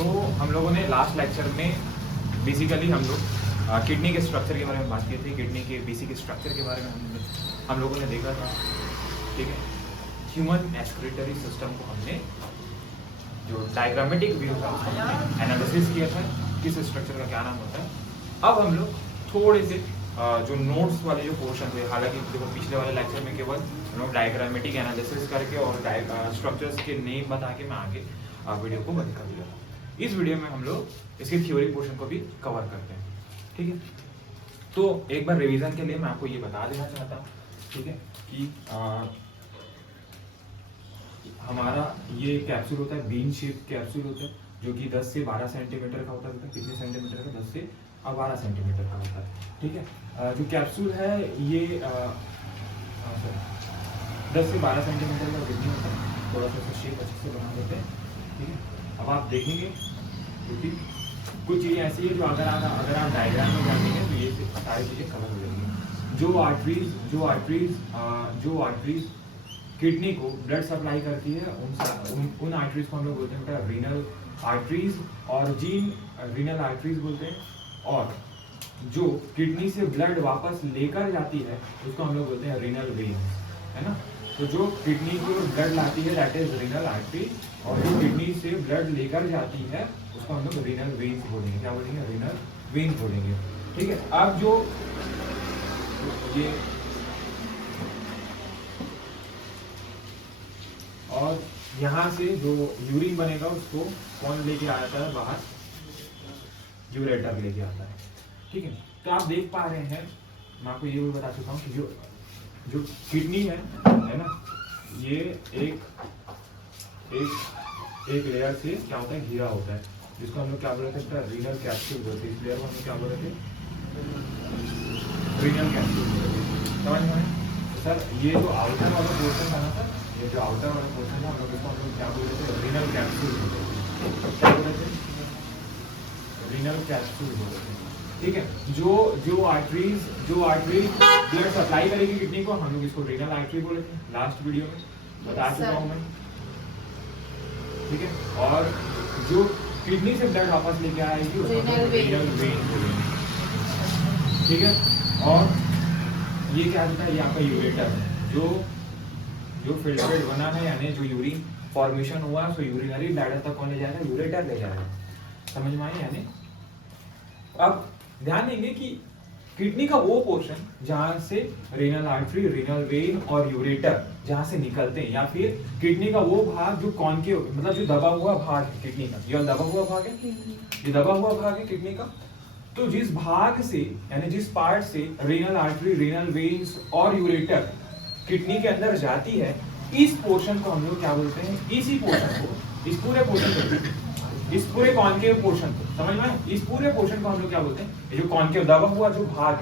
तो हम लोगों ने लास्ट लेक्चर में बेसिकली हम लोग किडनी के स्ट्रक्चर के बारे में बात की थी। किडनी के बेसिक स्ट्रक्चर के बारे में हम लोगों ने देखा था, ठीक है। ह्यूमन एक्सक्रीटरी सिस्टम को हमने जो डायग्रामेटिक व्यू था उसको हमने एनालिसिस किया था, किस स्ट्रक्चर का क्या नाम होता है। अब हम लोग थोड़े से जो नोट्स वाले जो पोर्शन थे, हालांकि देखो पिछले वाले लेक्चर में केवल डायग्रामेटिक एनालिसिस करके और स्ट्रक्चर्स के नेम बता के मैं आगे वीडियो को बंद कर दिया था। इस वीडियो में हम लोग इसके थ्योरी पोर्शन को भी कवर करते हैं, ठीक है। तो एक बार रिवीजन के लिए मैं आपको ये बता देना चाहता हूँ, ठीक है, कि हमारा ये कैप्सूल होता है, बीन शेप कैप्सूल होता है, जो कि 10 से 12 सेंटीमीटर का होता है। कितने सेंटीमीटर का? 10 से 12 सेंटीमीटर का होता है, ठीक है। जो कैप्सूल है ये 10 से 12 सेंटीमीटर का कितनी होता है, थोड़ा सा शेप अच्छे से बना देते हैं, ठीक है। अब आप देखेंगे क्योंकि कुछ चीज़ें ऐसी है जो अगर आप डायग्राम में जानेंगे तो ये सारी चीज़ें कवर हो जाएंगी। जो आर्टरीज किडनी को ब्लड सप्लाई करती है, उन आर्टरीज को हम लोग बोलते हैं रीनल आर्टरीज, और रीनल आर्टरीज बोलते हैं। और जो किडनी से ब्लड वापस लेकर जाती है उसको हम लोग बोलते हैं रीनल वेन्स, है ना। तो जो किडनी को ब्लड लाती है दैट इज रीनल आर्टरी, और जो किडनी से ब्लड लेकर जाती है उसको हम लोग रीनल वेन्स बोलेंगे। क्या बोलेंगे? रीनल वेन्स बोलेंगे, ठीक है। अब जो ये और यहाँ से जो यूरिन बनेगा उसको कौन लेके आता है बाहर? यूरेटर लेके आता है, ठीक है। तो आप देख पा रहे हैं, मैं आपको ये भी बता चुका हूँ कि जो किडनी है ना, ये एक लेयर से क्या होता है, घिरा होता है, जिसको हम लोग क्या बोल रहे थे? रीनल कैप्सूल बोलते हैं। इस लेयर को हम लोग क्या बोल रहे थे? रीनल कैप्सूल बोल रहे थे। समझ में सर? ये जो आउटर वाला पोर्शन था ना सर, ये जो आउटर वाला पोर्शन था हम लोग क्या बोल रहे थे? रीनल कैप्सूल बोल रहे थे। क्या बोल रहे थे? रीनल कैप्सूल बोल रहे थे, ठीक है। जो आर्टरीज ब्लड सप्लाई करेगी किडनी को, हम लोग इसको रीनल आर्टरी बोले थे, लास्ट वीडियो में बता चुका हूं मैं, ठीक है। और जो किडनी से ब्लड वापस लेके आएगी उसको रीनल वेन बोलेंगे, ठीक है। और ये क्या होता है? ये आपका यूरेटर है, जो फिल्ट्रेट बना है, यानी जो यूरिन फॉर्मेशन हुआ सो यूरिनरी ब्लैडर तक कौन ले जाएगा? यूरेटर ले जाएगा। समझ में आई? यानी अब ध्यान देंगे कि किडनी का वो पोर्शन जहां से रीनल आर्टरी, रीनल वेन और यूरेटर जहां से निकलते हैं, या फिर किडनी का वो भाग जो कॉन्केव, मतलब जो दबा हुआ भाग है किडनी का, ये दबा हुआ भाग है, ये दबा हुआ भाग है किडनी का। तो जिस भाग से, यानी जिस पार्ट से रीनल आर्टरी, रीनल वेन्स और यूरेटर किडनी के अंदर जाती है, इस पोर्शन को हम लोग क्या बोलते हैं? इसी पोर्शन को, इस पूरे पोर्शन को, इस पूरे कॉन्केव पोर्शन को, समझ में? इस पूरे पोर्शन को हम लोग क्या बोलते हैं? ये जो कॉन्केव दबा हुआ जो भाग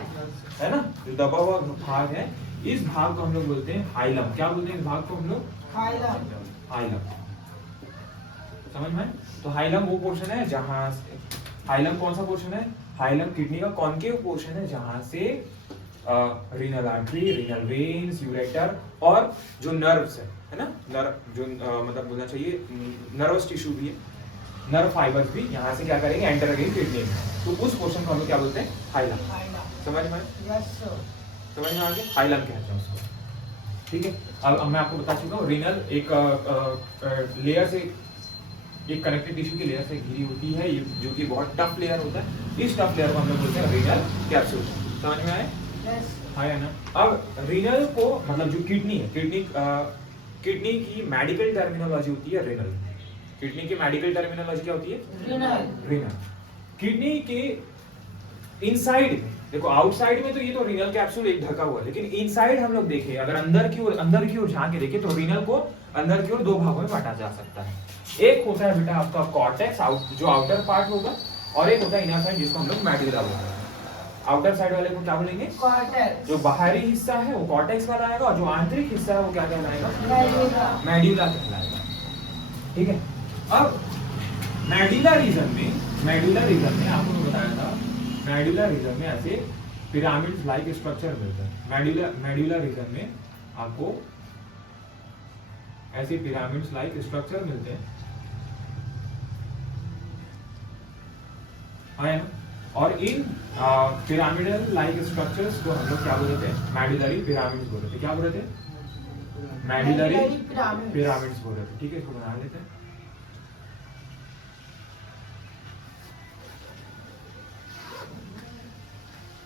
है ना, जो दबा हुआ भाग है, इस भाग को हम लोग बोलते हैं हाइलम। क्या बोलते हैं इस भाग को हम लोग? हाइलम। समझ में? तो हाइलम वो पोर्शन है जहां, हाइलम कौन सा पोर्शन है? हाइलम किडनी का कॉन्केव पोर्शन है जहां से renal artery, renal veins, ureter और जो नर्व्स है ना, नर्व जो मतलब बोलना चाहिए नर्वस टिश्यू भी है, नर्व फाइबर्स भी यहाँ से क्या करेंगे? एंटर करेंगे किडनी में। तो उस पोर्शन को हम लोग क्या बोलते हैं? हाइलम। समझ में? समझ में आ गया? हाइलम कहते हैं उसको, ठीक है। अब मैं आपको बता चुका हूँ, रीनल एक लेयर से, एक कनेक्टिव टिश्यू की लेयर से घिरी होती है, ये जो कि बहुत टफ लेयर होता है। इस टफ लेयर को हम लोग बोलते हैं रीनल कैप्सूल। समझ में आए? हाँ या ना? अब रीनल को मतलब जो किडनी है, किडनी की मेडिकल टर्मिनोलॉजी होती है रीनल। किडनी की मेडिकल टर्मिनोलॉजी क्या होती है? रीनल। किडनी के इनसाइड में देखो, आउटसाइड में तो ये तो रीनल कैप्सूल एक ढका हुआ है, लेकिन इनसाइड हम लोग देखें, अगर अंदर की ओर झांक के देखें तो रीनल को अंदर की ओर दो भागों में बांटा जा सकता है। एक होता है बेटा आपका कॉर्टेक्स, जो आउटर पार्ट होगा, और एक होता है इनर साइड जिसको हम लोग मेडुला बोलते हैं। आउटर साइड वाले को क्या बोलेंगे? कॉर्टेक्स। जो बाहरी हिस्सा है वो कॉर्टेक्स कहलाएगा, और जो आंतरिक हिस्सा है वो क्या कहलाएगा? मेडुला कहलाएगा, ठीक है। अब मेडुला रीजन में आपको बताया था, मेडुला रीजन में ऐसे पिरामिड लाइक स्ट्रक्चर मिलता है। मेडुला रीजन में आपको ऐसे पिरामिड्स लाइक स्ट्रक्चर मिलते हैं, है ना। और इन पिरामिडल लाइक स्ट्रक्चर्स को हम लोग क्या बोलते हैं, मेडुलरी पिरामिड्स बोलते हैं। क्या बोलते हैं, मेडुलरी पिरामिड्स बोलते हैं। ठीक है, इसको बना लेते हैं।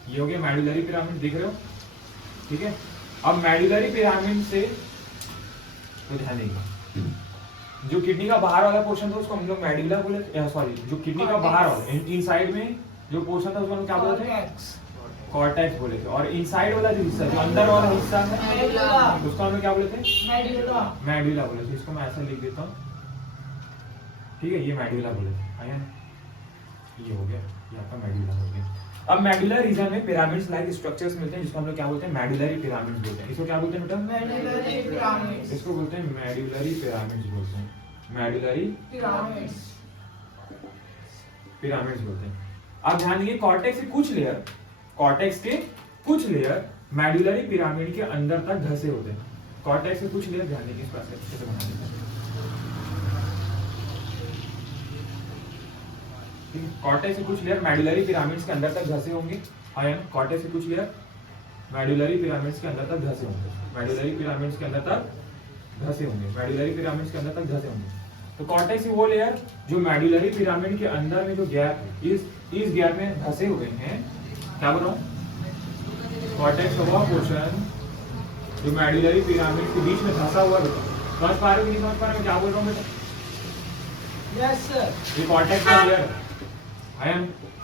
ये हो गया मेडुलरी पिरामिड, दिख रहे हो, ठीक है। अब मेडुलरी पिरामिड से तो ध्यान देंगे, जो किडनी का बाहर वाला पोर्शन था उसको हम लोग मेडुला बोले, सॉरी जो किडनी का बाहर वाला इनसाइड में जो पोर्शन था उसको हम क्या बोलते हैं, कॉर्टेक्स बोले थे। और इनसाइड वाला जो हिस्सा, जो अंदर वाला हिस्सा है उसको हम लोग क्या बोलते हैं, मेडुला बोले थे। इसको मैं ऐसा लिख देता हूँ, ठीक है, ये मेडुला बोले थे, आया ना, ये हो गया, ये आपका मेडुला हो गया। अब मेडुलर रीजन में पिरामिड्स लाइक स्ट्रक्चर्स मिलते हैं जिसको हम लोग क्या बोलते हैं, मेडुलरी पिरामिड्स बोलते हैं। इसको क्या बोलते हैं बेटा, मेडुलरी पिरामिड्स। इसको बोलते हैं मेडुलरी पिरामिड्स बोलते हैं, मेडुलरी पिरामिड्स बोलते हैं। अब ध्यान दीजिए, कॉर्टेक्स के कुछ लेयर, कॉर्टेक्स के कुछ लेयर मेडुलरी पिरामिड के अंदर तक धंसे होते हैं। कॉर्टेक्स के कुछ लेयर, ध्यान दीजिए, इस पास अच्छे से बना देते हैं। कॉर्टेक्स के कुछ लेयर मेडुलरी पिरामिड्स के अंदर तक धंसे होंगे, है ना। कॉर्टेक्स के कुछ लेयर मेडुलरी पिरामिड्स के अंदर तक धंसे होंगे, मेडुलरी पिरामिड्स के अंदर तक धंसे होंगे, मेडुलरी पिरामिड्स के अंदर तक धंसे होंगे। तो कॉर्टेक्स वो लेयर जो मेडुलरी पिरामिड के अंदर में जो गैप, इस गैप में धंसे हुए हैं, क्या बोल रहा हूँ, कॉर्टेक्स का वो पोर्शन जो मेडुलरी पिरामिड के बीच में धंसा हुआ है। समझ पा रहे हो कि नहीं समझ पा रहे हो क्या बोल रहा हूँ बेटा? Yes sir. ये कॉर्टेक्स का लेयर है,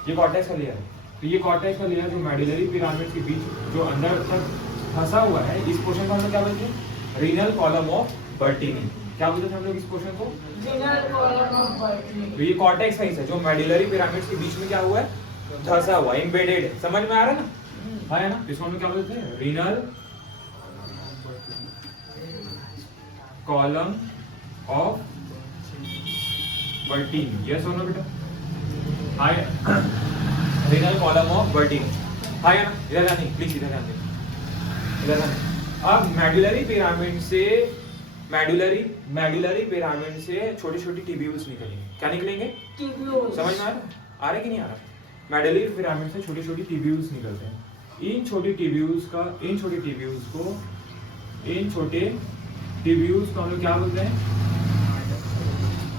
ये कॉर्टेक्स का लेयर है। तो ये कॉर्टेक्स का लेयर जो मेडुलरी पिरामिड के बीच जो अंदर तक फंसा हुआ है, इस पोर्शन को हम लोग क्या बोलते हैं, रीनल कॉलम ऑफ बर्टीनी। क्या बोलते थे हम लोग इस पोर्शन को, रीनल कॉलम ऑफ बर्टीनी। तो ये कॉर्टेक्स का हिस्सा जो मेडुलरी पिरामिड के बीच में क्या हुआ है, धंसा हुआ, एम्बेडेड। समझ में आ रहा है ना, है ना। इसको हम लोग क्या बोलते हैं, रीनल कॉलम ऑफ बर्टीनी। यस और नो बेटा, हाय, रीनल कॉलम ऑफ बर्टीनी, हाय ना। इधर ध्यान दें प्लीज, इधर ध्यान दें, इधर ध्यान दें। अब मेडुलरी पिरामिड से मेडुलरी पिरामिड से छोटी छोटी ट्यूब्यूल्स निकलेंगे। क्या निकलेंगे, ट्यूब्यूल्स। समझ में आ रहा है कि नहीं आ रहा? मेडुलरी पिरामिड से छोटी छोटी ट्यूब्यूल्स निकलते हैं। इन छोटे ट्यूब्यूल्स को हम लोग क्या बोलते हैं,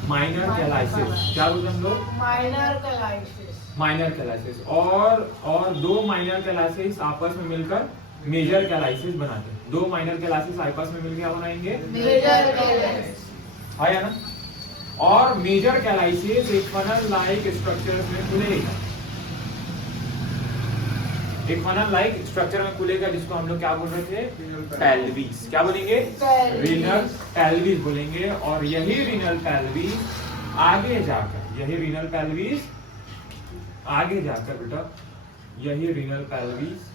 माइनर कैलाइसिस। क्या बोलते हैं हम लोग, माइनर कैलाइसिस। और दो माइनर कैलाइसिस आपस में मिलकर मेजर कैलाइसिस बनाते हैं। दो माइनर कैलाइसिस आपस में मिलकर क्या बनाएंगे, मेजर कैलाइसिस, है ना। और मेजर कैलाइसिस एक फनल लाइक स्ट्रक्चर में खुलेगा, एक फनल लाइक स्ट्रक्चर में खुलेगा, जिसको हम लोग क्या बोल रहे थे, पेल्विस। क्या बोलेंगे, रीनल पेल्विस बोलेंगे। और यही रीनल पेल्विस आगे जाकर, यही रीनल पेल्विस आगे जाकर बेटा, यही रीनल पेल्विस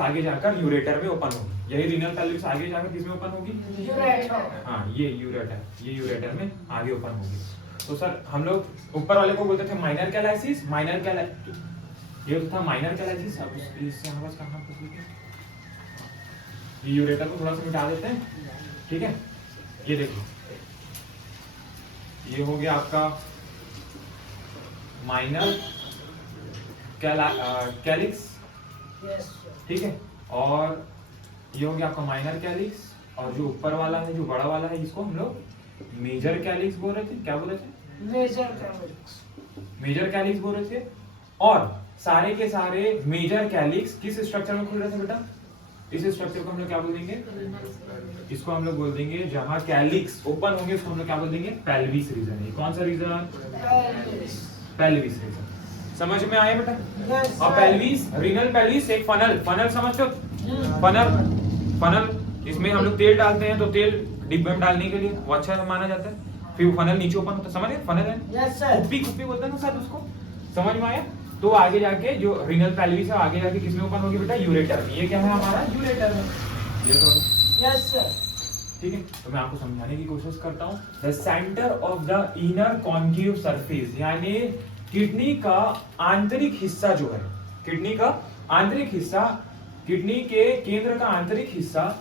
आगे जाकर यूरेटर में ओपन होगी। यही रीनल पेल्विस आगे जाकर किसमें ओपन होगी, यूरेटर। हाँ, ये यूरेटर में आगे ओपन होगी। तो सर हम लोग ऊपर वाले को बोलते थे माइनर कैलाइसिस, ये तो था माइनर कैलाइसिस। अब इससे हम बस कहां पर लिखें, ये यूरेटर को थोड़ा सा मिटा देते हैं, ठीक है। ये देखिए, ये हो गया आपका माइनर कैलिक्स, ठीक है। और ये हो गया आपका माइनर कैलिक्स। और जो ऊपर वाला है, जो बड़ा वाला है, इसको हम लोग मेजर कैलिक्स बोल रहे थे। क्या बोल रहे थे, मेजर कैलिक्स बोल रहे थे। और सारे के सारे मेजर कैलिक्स किस स्ट्रक्चर में खुल रहे थे बेटा, इस स्ट्रक्चर को हम लोग क्या बोल देंगे, इसको हम लोग बोल देंगे, जहां कैलिक्स ओपन होंगे उसको हम लोग क्या बोल देंगे, पेल्विस रीजन। है कौन सा रीजन, पेल्विस रीजन। समझ में आया बेटा? और पेल्विस, रीनल पेल्विस एक फनल समझते हो, फनल इसमें हम लोग तेल डालते हैं, तो तेल डिब्बे में डालने के लिए वो अच्छा माना जाता है। फिर फनल नीचे ओपन होता है, समझ गए, फनल है, कुप्पी बोलते हैं ना सर उसको। समझ में आया? तो आगे जाके जो रीनल पेल्विस है, आगे जाके किसमें ओपन होगी बेटा, यूरेटर में। ये क्या है हमारा, यूरेटर में। ये तो यस सर, ठीक है। तो मैं आपको समझाने की कोशिश करता हूँ। The centre of the inner concave surface, यानी किडनी का आंतरिक हिस्सा जो है, किडनी का आंतरिक हिस्सा, किडनी के केंद्र का आंतरिक हिस्सा,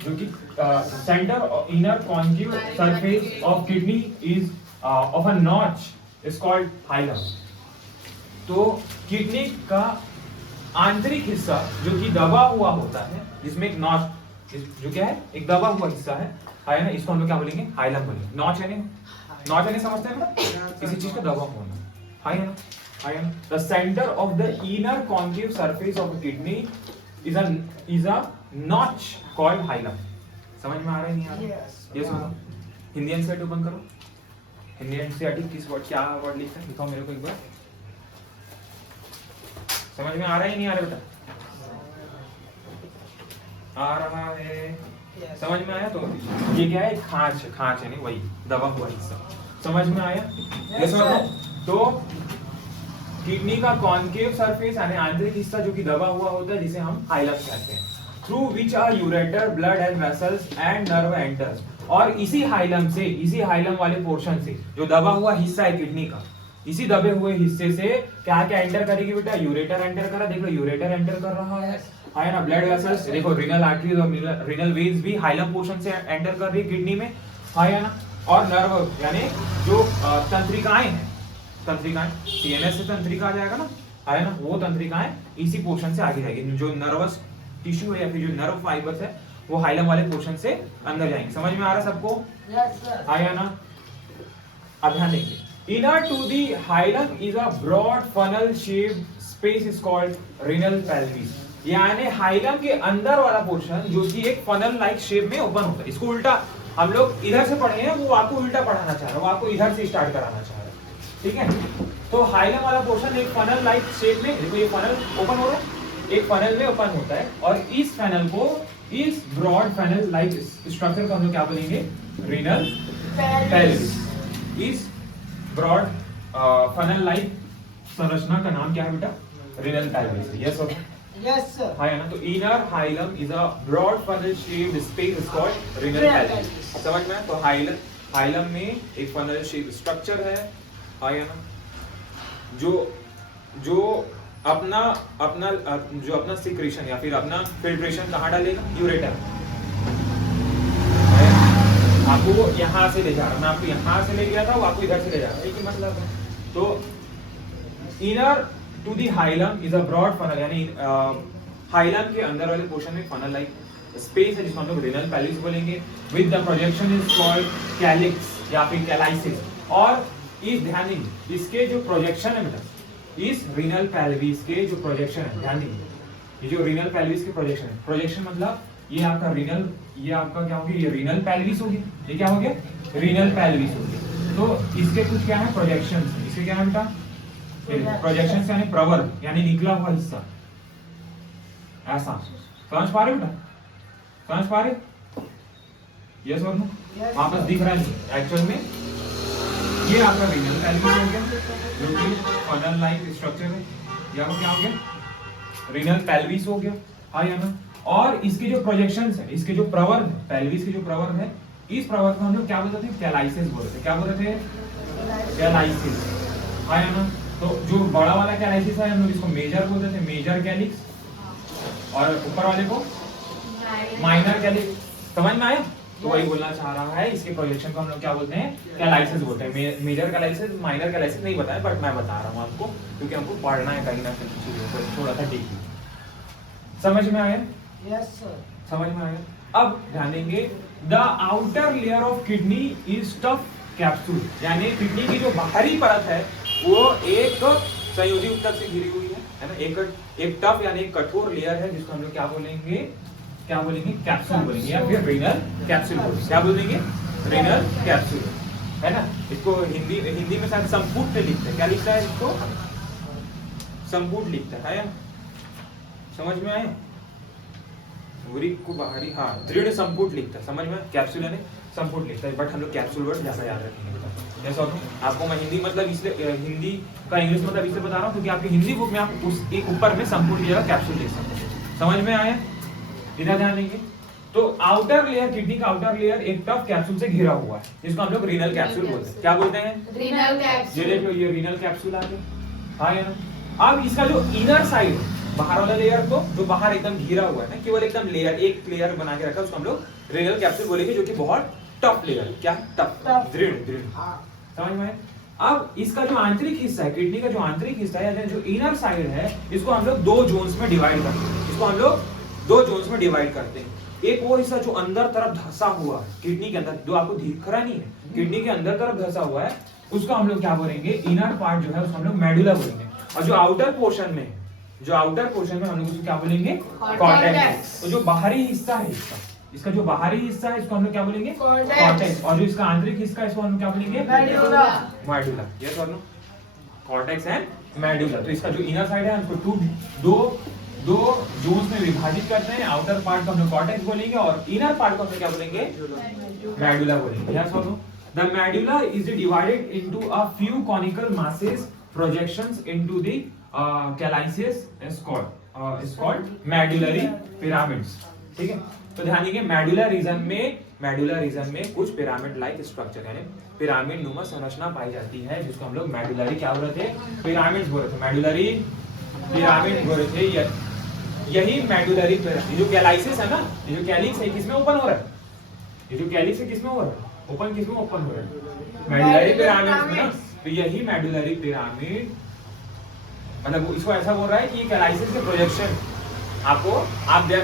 जो कि centre inner concave surface of kidney is of a notch is called hilum. तो किडनी का आंतरिक हिस्सा जो कि दबा हुआ होता है, जिसमें एक नॉच जो क्या है, एक दबा हुआ हिस्सा है ना, इसको हम लोग क्या बोलेंगे, हाइलम बोलेंगे. नॉच है नहीं समझते हैं किसी चीज का दबा होना, है ना. The center of the inner concave surface of a kidney is a notch called hilum. समझ में आ रहा है नहीं आ रहा? ये सुनो, हिंदी एनसीईआरटी ओपन करो. हिंदी एनसीईआरटी किस वर्ड, क्या वर्ड लिखा है दिखाओ मेरे को एक बार. समझ में आ रहा है नहीं आ रहा बेटा? आ रहा है, समझ में आया? तो ये क्या है, खांच है नहीं, वही दबा हुआ हिस्सा. समझ में आया? ये समझो. तो किडनी का कॉन्केव सरफेस यानी आंतरिक हिस्सा जो कि दबा हुआ होता है, जिसे हम हाइलम कहते हैं. Through which are ureter, blood and vessels and nerve enters. और इसी हाइलम वाले पोर्शन से, जो दबा हुआ हिस्सा है किडनी का, इसी दबे हुए हिस्से से क्या क्या एंटर करेगी बेटा? यूरेटर एंटर करा, देख लो यूरेटर एंटर कर रहा है ना. ब्लड वेसल्स देखो, रीनल आर्टरीज और रीनल वेन्स भी हाइलम पोर्शन से एंटर कर रही है किडनी में, है ना. और नर्व यानी जो तंत्रिकाएं हैं, सीएनएस से तंत्रिका आ जाएगा ना, है ना, वो तंत्रिकाएं इसी पोर्शन से आगे जाएगी. जो नर्वस टिश्यू है या फिर जो नर्व फाइबर्स है, वो हाइलम वाले पोर्शन से अंदर जाएंगे. समझ में आ रहा है सबको? है ना. अब ध्यान देंगे. Inner to the hilum is a broad funnel shaped space is called renal pelvis. यानी हाइलम के अंदर वाला पोर्शन जो कि एक फनल लाइक शेप में ओपन होता है. इसको उल्टा हम लोग इधर से पढ़े हैं, वो आपको उल्टा पढ़ाना चाह रहा है, वो आपको इधर से स्टार्ट कराना चाह रहा है. ठीक है. तो हाइलम वाला पोर्शन एक फनल लाइक शेप में, देखो ये फनल ओपन हो रहा है, एक फनल में ओपन होता है. और इस फनल को, इस ब्रॉड फनल लाइक स्ट्रक्चर को हम लोग क्या बोलेंगे? Renal pelvis. इस ब्रॉड फनल लाइक संरचना का नाम क्या है बेटा? Renal pelvis. यस और यस सर. है ना. तो inner hilum is a broad funnel shaped space is called renal pelvis. समझ में? तो हाइलम में एक फनल शेप स्ट्रक्चर है ना, जो अपना सिक्रेशन या फिर अपना फिल्ट्रेशन कहाँ डालेगा? यूरेटर. आपको वो यहाँ से ले जा रहा है, मैं आपको यहाँ से ले गया था, वो आपको इधर से ले जा रहा है, एक ही मतलब है. तो inner to the hilum is a broad funnel, यानी हाइलम के अंदर वाले पोर्शन में फनल लाइक स्पेस है, जिसको हम लोग रीनल पेल्विस बोलेंगे. With the projection is called calyx या फिर कैलाइसिस. और इस ध्यान देंगे, इसके जो प्रोजेक्शन है बेटा, इस रीनल पेल्विस के जो प्रोजेक्शन है, ध्यान देंगे, ये जो रीनल पेल्विस के प्रोजेक्शन है, प्रोजेक्शन मतलब ये आपका रीनल, ये आपका क्या हो गया? ये रीनल पेल्विस हो गया. ये क्या हो गया? रीनल पेल्विस हो गया. तो इसके कुछ क्या है? प्रोजेक्शंस. इसके क्या है बेटा? प्रोजेक्शंस यानी प्रवर, यानी निकला हुआ हिस्सा. ऐसा समझ पा रहे बेटा? समझ पा रहे? यस और नो? वापस दिख रहा है एक्चुअल में. ये आपका रीनल पेल्विस हो गया, जो कि फनल लाइक स्ट्रक्चर है. या क्या हो गया? रीनल पेल्विस हो गया, हाँ या ना. और इसके जो प्रोजेक्शंस है, इसके जो प्रवर है, पेल्विस के जो प्रवर है, इस प्रवर को हम लोग क्या बोलते थे? कैलाइसिस बोलते थे. क्या बोलते थे? कैलाइसिस, हाँ या ना. तो जो बड़ा वाला कैलाइसिस है, हम लोग इसको मेजर बोलते थे, मेजर कैलिक्स. और ऊपर वाले को माइनर कैलिक्स. समझ में आया? तो वही बोलना चाह रहा है, इसके प्रोजेक्शन को हम लोग क्या बोलते हैं? कैलाइसिस बोलते हैं. मेजर कैलाइसिस, माइनर कैलाइसिस नहीं बताया, बट मैं बता रहा हूँ आपको, क्योंकि हमको पढ़ना है कहीं ना कहीं, थोड़ा सा डीपली. समझ में आया? Yes sir. समझ में आया? अब ध्यान देंगे. The outer layer of kidney is tough capsule, यानी किडनी की जो बाहरी परत है, वो एक संयोजी ऊतक से घिरी हुई है ना. एक टफ यानी एक कठोर लेयर है, जिसको हम लोग क्या बोलेंगे? कैप्सूल बोलेंगे, या फिर रीनल कैप्सूल बोलेंगे. क्या बोलेंगे? रीनल कैप्सूल, है ना. इसको हिंदी में शायद संपुट लिखते हैं. क्या लिखता है इसको? संपुट लिखता है. समझ में आए? वृक्क को बाहरी, हाँ, दृढ़ संपुट लिखता है. समझ में? कैप्सूल यानी संपुट लिखता है, बट हम लोग कैप्सूल वर्ड ज्यादा याद रखेंगे. जैसा आपको मैं हिंदी मतलब इसलिए, हिंदी का इंग्लिश मतलब इसलिए बता रहा हूँ, क्योंकि आपकी हिंदी बुक में आप उस एक ऊपर में संपुट की जगह कैप्सूल लिख सकते हैं. समझ में आया? इधर ध्यान देंगे. तो आउटर लेयर, किडनी का आउटर लेयर एक टफ कैप्सूल से घिरा हुआ है, जिसको हम लोग रीनल कैप्सूल बोलते हैं. क्या बोलते हैं? Renal capsule. ये देखो, ये रीनल कैप्सूल आ गया, हाँ या ना. अब इसका जो इनर साइड, बाहर वाला लेयर, तो जो बाहर एकदम घिरा हुआ है ना, केवल एकदम लेयर, एक लेयर बना के रखा, उसको हम लोग रीनल कैप्सूल बोलेंगे, जो कि बहुत टफ लेयर. क्या? टफ, दृढ़. समझ में आया? अब इसका जो आंतरिक हिस्सा है, किडनी का जो आंतरिक हिस्सा है, जो इनर साइड है, इसको हम लोग 2 जोन्स में डिवाइड करते हैं। इसको हम लोग 2 जोन्स में डिवाइड करते हैं। एक वो हिस्सा जो अंदर तरफ धंसा हुआ है किडनी के अंदर, जो आपको दिख रहा नहीं है, किडनी के अंदर तरफ धंसा हुआ है, उसको हम लोग क्या बोलेंगे, इनर पार्ट जो है उसको हम लोग मेडुला बोलेंगे। और जो आउटर पोर्शन में हम लोग उसको क्या बोलेंगे, कॉर्टेक्स। तो जो बाहरी हिस्सा है इसका जो बाहरी हिस्सा है इसको हम लोग क्या बोलेंगे, कॉर्टेक्स। और जो इसका आंतरिक हिस्सा है इसको हम लोग क्या बोलेंगे, मेडुला। यस और नो, कॉर्टेक्स एंड मेडुला। तो इसका जो इनर साइड है उसको दो जोन्स में विभाजित करते हैं। आउटर पार्ट को हम लोग कॉर्टेक्स बोलेंगे और इनर पार्ट को हम लोग क्या बोलेंगे, मेडुला बोलेंगे। यस और no, the medulla is divided into a few conical masses, projections into the calyces is called medullary pyramids. ठीक है, तो ध्यान दीजिए, मेडुला रीजन में कुछ पिरामिड लाइक स्ट्रक्चर यानी पिरामिड नुमा संरचना पाई जाती है, जिसको हम लोग मेडुलरी क्या बोल रहे थे, पिरामिड्स बोल रहे थे, मेडुलरी पिरामिड बोल रहे थे। यही मेडुलरी पिरामिड, जो कैलाइसिस है ना, ये जो कैलिक्स है किसमें ओपन हो रहा है, ये जो कैलिक्स है किसमें हो रहा है, ओपन किसमें ओपन हो रहा है, मेडुलरी पिरामिड में ना। तो यही मेडुलरी पिरामिड, मतलब इसको ऐसा बोल रहा है कि ये कैलाइसिस के प्रोजेक्शन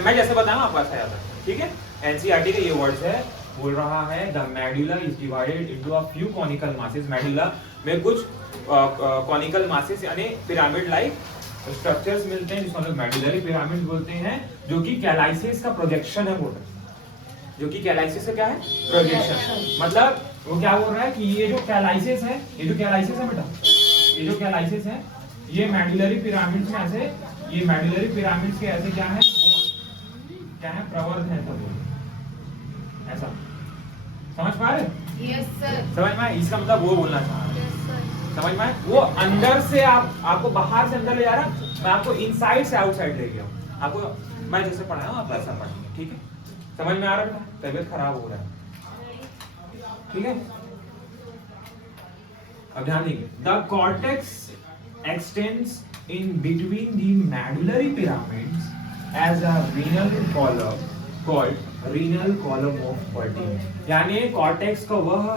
मैं जैसे बताऊं आपको ऐसा याद है। ठीक है, एनसीईआरटी का ये वर्ड्स है, बोल रहा है the medulla is divided into a few conical masses. Medulla में कुछ कॉनिकल मासेस यानी पिरामिड लाइक स्ट्रक्चर्स मिलते हैं, जिसको हम लोग मेडुलरी पिरामिड बोलते हैं, जो कि कैलाइसिस का प्रोजेक्शन है, बोल रहे हैं। जो कि कैलाइसिस से क्या है, प्रोजेक्शन। मतलब वो क्या बोल रहा है कि ये जो कैलाइसिस है, बेटा, ये जो कैलाइसिस है, ये मेडुलरी पिरामिड्स में ऐसे, ये मेडुलरी पिरामिड्स के ऐसे क्या है, प्रवर्ध है, सब ऐसा। समझ पा रहे? Yes sir. समझ में? इसका मतलब वो बोलना चाह रहा है। समझ में? वो अंदर से आपको बाहर से अंदर ले जा रहा, मैं आपको इनसाइड से आउटसाइड ले गया। आपको मैं जैसे पढ़ाया हूं आप वैसा पढ़ेंगे। ठीक है, समझ में आ रहा है? तबीयत खराब हो रहा है, ठीक है। अब ध्यान दीजिए, the cortex extends in between the medullary pyramids as a renal column called renal column of Purkinje। यानी कॉर्टेक्स का वह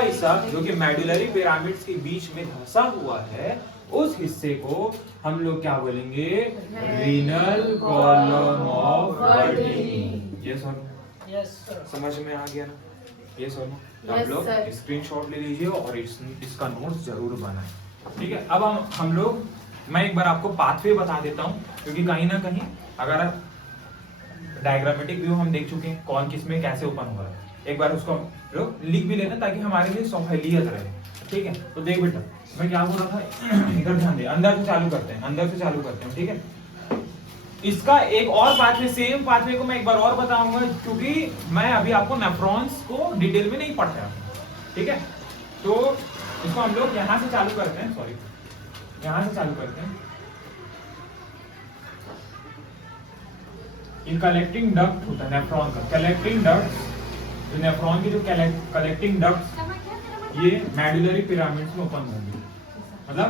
हिस्सा जो कि मेडुलरी पिरामिड्स के बीच में धंसा हुआ है, उस हिस्से को हम लोग क्या बोलेंगे, रीनल कॉलम ऑफ पर्किंजे। ये सर समझ में आ गया ना? ये सर आप लोग स्क्रीनशॉट ले लीजिए और इसका नोट्स जरूर बनाएं। ठीक है, अब हम लोग मैं एक बार आपको पाथवे बता देता हूं, क्योंकि कहीं ना कहीं अगर डायग्रामेटिक व्यू हम देख चुके हैं, कौन किस में कैसे ओपन हो रहा है, एक बार उसको लोग लिख भी लेना ताकि हमारे लिए सौखलियत रहे। ठीक है, तो देख बेटा, मैं क्या बोल रहा था, इधर ध्यान दे, अंदर से चालू करते हैं। ठीक है, इसका एक और पाथवे, सेम पाथवे को मैं एक बार और बताऊंगा, क्योंकि मैं अभी आपको नेफ्रॉन्स को डिटेल में नहीं पढ़ाया। ठीक है, तो इसको हम लोग यहां से चालू करते हैं, ये कलेक्टिंग डक्ट होता है नेफ्रॉन का, कलेक्टिंग डक्ट, नेफ्रॉन की जो कलेक्टिंग डक्ट ये मेडुलरी पिरामिड्स में ओपन होंगे। मतलब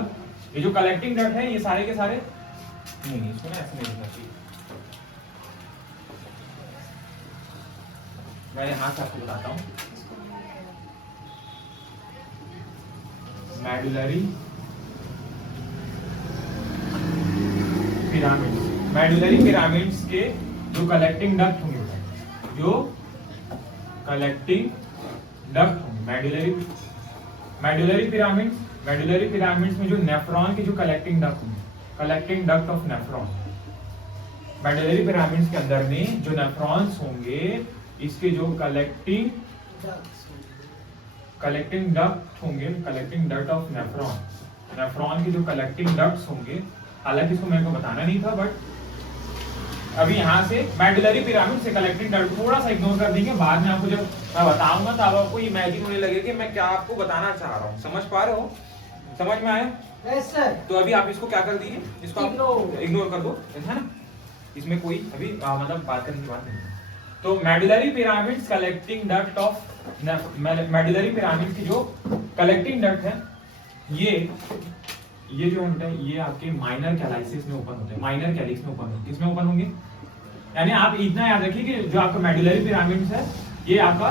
ये जो कलेक्टिंग डक्ट है, ये सारे के सारे नहीं, इसको ना ऐसे नहीं लिखना चाहिए, मैं यहां से आपको बताता हूं। मेडुलरी पिरामिड्स के जो कलेक्टिंग डक्ट होंगे, मेडुलरी पिरामिड्स में जो नेफ्रॉन के जो कलेक्टिंग डक्ट होंगे, collecting duct of nephron, medullary pyramids के अंदर में जो नेफ्रॉन्स होंगे, इसके जो कलेक्टिंग डक्ट ऑफ नेफ्रॉन के जो कलेक्टिंग डक्ट्स होंगे, हालांकि इसको मेरे को बताना नहीं था, बट अभी यहाँ से मेडुलरी पिरामिड से कलेक्टिंग डक्ट थोड़ा सा इग्नोर कर देंगे, बाद में आपको जब मैं बताऊंगा तो आपको इमेजिन होने लगेगा कि मैं क्या आपको बताना चाह रहा हूँ। समझ पा रहे हो? समझ में आया? Yes sir. तो अभी आप इसको क्या कर दीजिए, इसको आप इग्नोर कर दो, है ना, इसमें कोई अभी मतलब बात करने की बात नहीं। तो medullary pyramids collecting duct of medullary pyramid की जो कलेक्टिंग डक्ट है, ये जो होता है, ये आपके माइनर कैलाइसिस में ओपन होते हैं, माइनर कैलिक्स में ओपन होते हैं। किसमें ओपन होंगे? यानी आप इतना याद रखिए कि जो आपका मेडुलरी पिरामिड्स है, ये आपका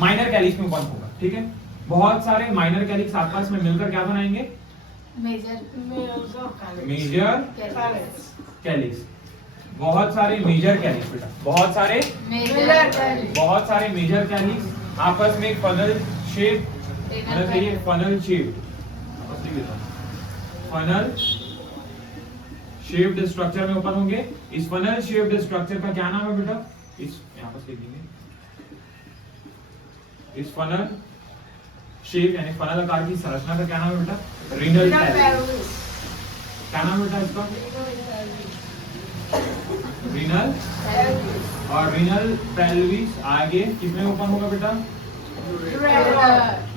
माइनर कैलिक्स में ओपन होगा, ठीक है। बहुत सारे माइनर कैलिक्स आपस में मिलकर क्या बनाएंगे? Major calyx. बहुत सारे मेजर कैलिक्स बेटा, बहुत सारे मेजर कैलिक्स आपस में फनल शेप, मतलब ये funnel shape, funnel shaped structure में ओपन होंगे। इस फनल शेप्ड स्ट्रक्चर का क्या नाम है बेटा? इस यहां पर लिख देंगे, इस फनल शेप यानी फनल आकार की संरचना का क्या नाम है बेटा? Renal pelvis. क्या नाम है बेटा इसका? Renal pelvis. और रीनल पेल्विस आगे किसमें ओपन होगा बेटा?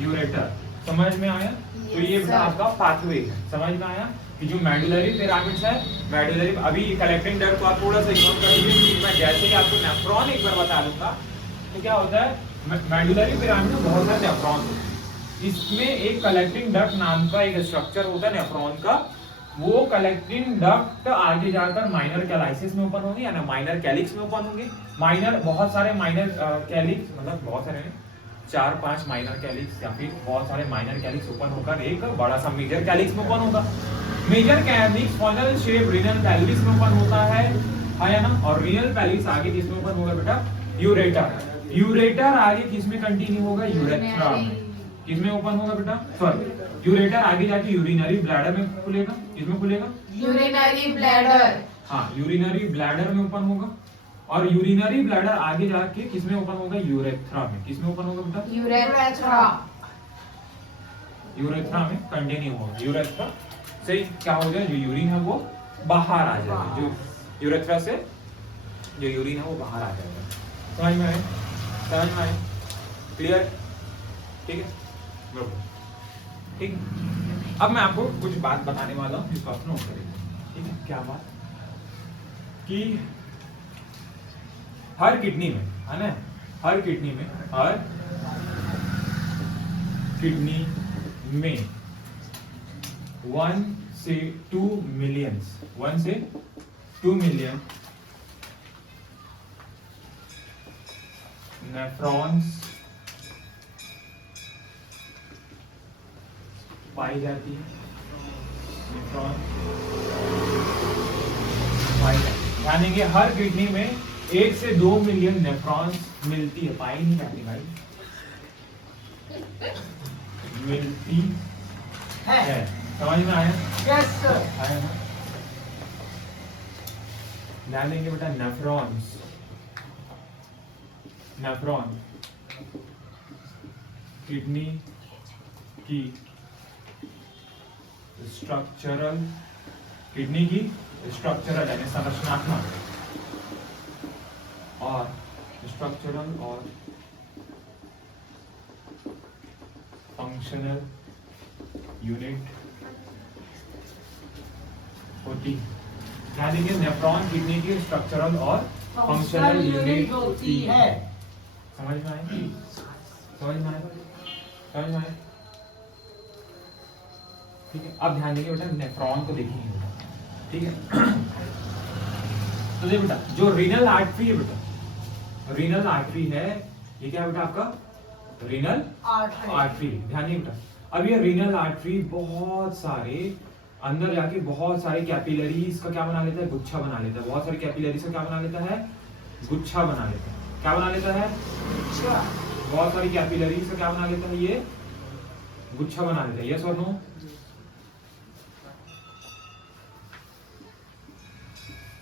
यूरेटर। समझ में आया? तो ये बेटा आपका पाथवे है। समझ में आया कि जो मेडुलरी पिरामिड्स है, मेडुलरी अभी कलेक्टिंग डक्ट को आप थोड़ा सा इग्नोर कर दीजिए, मैं जैसे ही आपको नेफ्रॉन एक बार बता दूंगा तो क्या होता है, मेडुलरी पिरामिड में बहुत सारे नेफ्रॉन होते हैं। इसमें एक कलेक्टिंग डक्ट नाम का एक स्ट्रक्चर होता है नेफ्रॉन का। वो कलेक्टिंग डक्ट आगे जाकर माइनर कैलाइसिस में ओपन होंगे, यानी माइनर कैलिक्स में ओपन होंगे। माइनर बहुत सारे माइनर कैलिक्स, मतलब बहुत सारे 4-5 माइनर कैलिक्स या फिर बहुत सारे माइनर कैलिक्स ओपन होकर एक बड़ा सा मेजर कैलिक्स में ओपन होगा। Major calyx funnel shape renal pelvis में ओपन होता है ना। और रीनल पेल्विस आगे किसमें ओपन होगा बेटा? यूरेटर। यूरेटर आगे किसमें कंटिन्यू होगा? यूरेथ्रा। किसमें ओपन होगा बेटा? सॉरी, यूरेटर आगे जाके यूरिनरी ब्लैडर में खुलेगा। किसमें खुलेगा? Urinary bladder. हाँ, यूरिनरी ब्लैडर में ओपन होगा। और यूरिनरी ब्लैडर आगे जाके किसमें ओपन होगा? यूरेथ्रा में। किसमें ओपन होगा बेटा? यूरेथ्रा। यूरेथ्रा में कंटिन्यू होगा। यूरेथ्रा से क्या हो जाए, जो यूरिन है वो बाहर आ जाएगा। जो यूरेथ्रा से जो यूरिन है वो बाहर आ जाएगा। समझ में आए? समझ में आए? क्लियर? ठीक है, ठीक है। अब मैं आपको कुछ बात बताने वाला हूँ जिसको आप नोट करेंगे, ठीक है? क्या बात? कि हर किडनी में, है ना, हर किडनी में 1 से 2 मिलियन नेफ्रॉन्स पाई जाती है। नेफ्रॉन पाई जाती है, यानी कि हर किडनी में 1 से 2 मिलियन नेफ्रॉन्स मिलती है। पाई नहीं जाती भाई, मिलती है। समझ में आया? Yes sir. आया ना? ध्यान देंगे बेटा, नेफ्रॉन्स, नेफ्रॉन किडनी की स्ट्रक्चरल, किडनी की स्ट्रक्चरल यानी संरचनात्मक और स्ट्रक्चरल और फंक्शनल यूनिट होती है। ध्यान दीजिए, नेफ्रॉन किडनी की स्ट्रक्चरल और फंक्शनल यूनिट होती है। समझ में आए? समझ में आए? समझ में आए? ठीक है। अब ध्यान दीजिए बेटा, नेफ्रॉन को देखेंगे बेटा, ठीक है? तो देखिए बेटा, जो रीनल आर्टरी है बेटा, रीनल आर्टरी है, ये क्या है बेटा आपका? Renal artery. ध्यान दीजिए बेटा, अब ये रीनल आर्टरी बहुत सारे अंदर जाके बहुत सारे कैपिलरीज का क्या बना लेता है? गुच्छा बना लेता है। बहुत सारे कैपिलरीज का क्या बना लेता है? गुच्छा बना लेता है। क्या बना लेता है? गुच्छा। बहुत सारी कैपिलरीज का क्या बना लेता है? ये गुच्छा बना लेता है। यस और नो?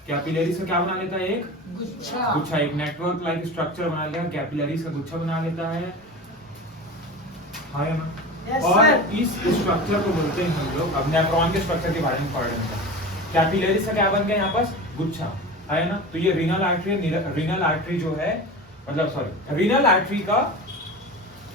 कैपिलरीज का क्या बना लेता है? एक गुच्छा। गुच्छा, एक नेटवर्क लाइक स्ट्रक्चर बना लेता है, कैपिलरीज का गुच्छा बना लेता है। हाँ या ना? Yes, और sir. इस स्ट्रक्चर को बोलते हैं हम लोग, अब नेफ्रॉन के स्ट्रक्चर के बारे में पढ़ रहे हैं। कैपिलरीज का क्या बन गया यहाँ पर? गुच्छा, है ना? तो ये रीनल आर्टरी, रीनल आर्टरी जो है, मतलब सॉरी, रीनल आर्टरी का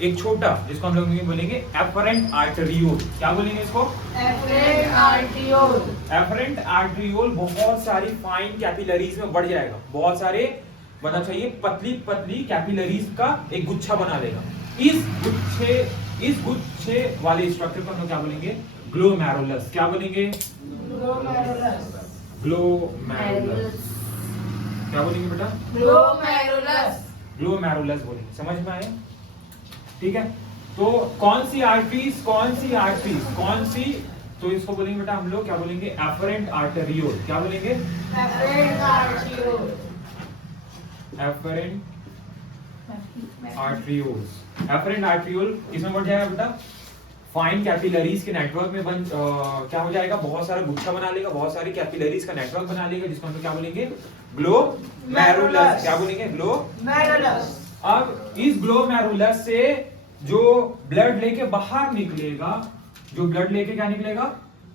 एक छोटा, जिसको हम लोग बोलेंगे एफरेंट आर्टरियोल। क्या बोलेंगे इसको? एफरेंट आर्टरियोल। एफरेंट आर्टरियोल बहुत सारी फाइन कैपिलरीज में बढ़ जाएगा। बहुत सारे बनना चाहिए, पतली पतली कैपिलरीज का एक गुच्छा बना देगा। इस गुच्छे वाले स्ट्रक्चर को हम क्या बोलेंगे? ग्लोमेरुलस। क्या बोलेंगे? ग्लोमेरुलस। ग्लोमेरुलस। क्या बोलेंगे बेटा? ग्लोमेरुलस। ग्लोमेरुलस बोलेंगे। समझ में आया? ठीक है, तो कौन सी आर्टरीज, तो इसको बोलेंगे बेटा हम लोग क्या बोलेंगे, एफरेंट आर्टेरियोल। क्या बोलेंगे? Efferent arteriole. Efferent arterioles. Efferent arteriole किसमें बढ़ जाएगा बेटा? फाइन कैपिलरीज के नेटवर्क में क्या हो जाएगा, बहुत सारा गुच्छा बना लेगा, बहुत सारी कैपिलरीज का नेटवर्क बना लेगा, जिसको हम लोग क्या बोलेंगे, ग्लोमेरुलस। क्या बोलेंगे? ग्लोमेरुलस। अब इस ग्लोमेरुलस से जो ब्लड लेके बाहर निकलेगा, जो ब्लड लेके क्या निकलेगा,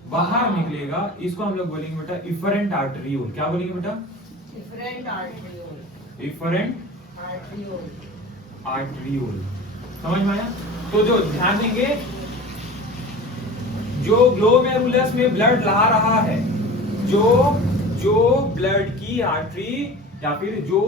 बाहर निकलेगा, इसको हम लोग बोलेंगे बेटा इफरेंट आर्टेरियोल। क्या बोलेंगे बेटा? Efferent arteriole. Efferent arteriole. Arteriole. समझ में आया? तो जो ध्यान देंगे, जो ग्लोमेरुलस में ब्लड ला रहा है, जो ब्लड की आर्टरी या फिर जो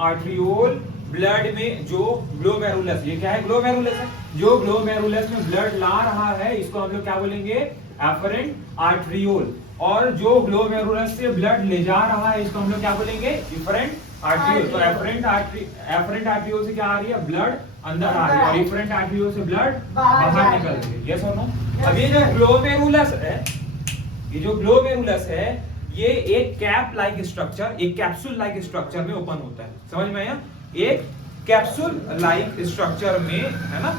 आर्टेरियोल ब्लड में, जो ग्लोमेरुलस, ये क्या है, ग्लोमेरुलस है, जो ग्लोमेरुलस में ब्लड ला रहा है, इसको हम लोग क्या बोलेंगे, एफरेंट आर्टेरियोल। और जो ग्लोमेरुलस से ब्लड ले जा रहा है, इसको हम लोग क्या बोलेंगे, इफरेंट आर्टेरियोल। तो एफरेंट आर्टेरियोल से क्या आ रही है, ब्लड अंदर आ रही है, और इफरेंट आर्टेरियोल से ब्लड बाहर निकल रही है। यस और नो? अब ये जो ग्लोमेरुलस है, ये जो ग्लोमेरुलस है, ये एक कैप लाइक स्ट्रक्चर, एक कैप्सूल लाइक स्ट्रक्चर में ओपन होता है। समझ में आया? एक कैप्सूल लाइक स्ट्रक्चर में, है ना,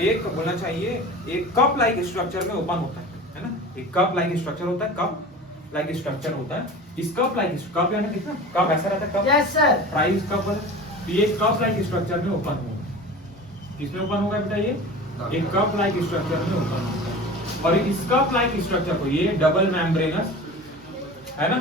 एक बोलना चाहिए, एक कप लाइक स्ट्रक्चर में ओपन होता है ना, एक कप लाइक स्ट्रक्चर होता है, कप लाइक स्ट्रक्चर होता है। इस कप लाइक, कप यानी कितना, कप ऐसा रहता है, cup. Yes sir. Price cup वाला, तो ये कप लाइक स्ट्रक्चर में ओपन होगा। किसमें ओपन होगा बेटा? ये एक कप लाइक स्ट्रक्चर में ओपन होगा। और इस कप लाइक स्ट्रक्चर को, ये डबल मेम्ब्रेनस है ना,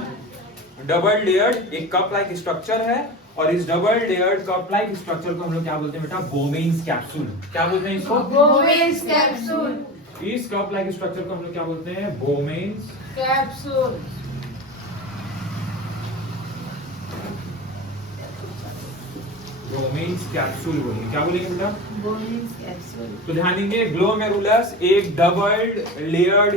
डबल लेयर्ड एक कप लाइक स्ट्रक्चर है, और इस double layered cup like structure को हम लोग क्या बोलते हैं बेटा, बोमेन्स कैप्सूल। क्या बोलते हैं इसको? Bowman's capsule. इस कप लाइक स्ट्रक्चर को हम लोग क्या बोलते हैं, बोमेन्स कैप्सूल। बोमेन्स कैप्सूल बोलेंगे। क्या बोलेंगे बेटा? Bowman's capsule. तो ध्यान देंगे, ग्लोमेरुलस एक डबल लेयर्ड